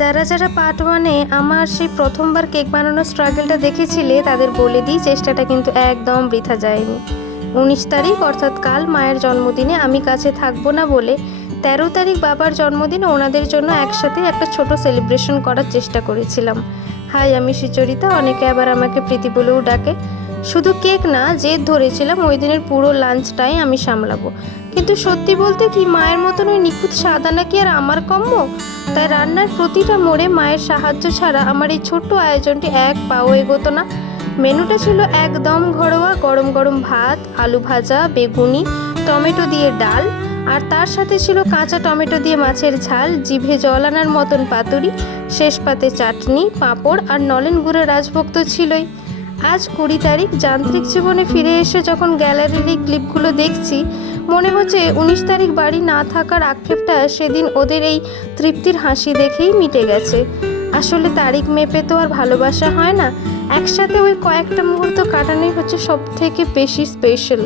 যারা যারা পার্ট ওয়ানে আমার সেই প্রথমবার কেক বানানোর স্ট্রাগলটা দেখেছিলে তাদের বলে দিই, চেষ্টাটা কিন্তু একদম বৃথা যায়নি। 19 তারিখ অর্থাৎ কাল মায়ের জন্মদিনে আমি কাছে থাকবো না বলে 13 তারিখ বাবার জন্মদিনে ওনাদের জন্য একসাথে একটা ছোট সেলিব্রেশন করার চেষ্টা করেছিলাম। হাই, আমি সুচরিতা, অনেকে আবার আমাকে প্রীতি বলেও ডাকে। শুধু কেক না, জেদ ধরেছিলাম ওই দিনের পুরো লাঞ্চটাই আমি সামলাবো। কিন্তু সত্যি বলতে কি, মায়ের মতন ওই নিখুঁত সাদা নাকি আর আমার কম্য? তাই রান্নার প্রতিটা মোড়ে মায়ের সাহায্য ছাড়া আমার এই ছোট্ট আয়োজনটি এক পাও এগোতো না। মেনুটা ছিল একদম ঘরোয়া, গরম গরম ভাত, আলু ভাজা, বেগুনি, টমেটো দিয়ে ডাল, আর তার সাথে ছিল কাঁচা টমেটো দিয়ে মাছের ঝাল, জিভে জল আনার মতন পাতুরি, শেষ পাতে চাটনি, পাঁপড় আর নলেন গুড়ের রাজভোগ তো ছিলই। আজ 20 তারিখ, যান্ত্রিক জীবনে ফিরে এসে যখন গ্যালারির এই ক্লিপগুলো দেখছি, মনে হচ্ছে 19 তারিখ বাড়ি না থাকার আক্ষেপটা সেদিন ওদের এই তৃপ্তির হাসি দেখেই মিটে গেছে। আসলে তারিখ মেপে তো আর ভালোবাসা হয় না, একসাথে ওই কয়েকটা মুহূর্ত কাটানোই হচ্ছে সব থেকে বেশি স্পেশাল।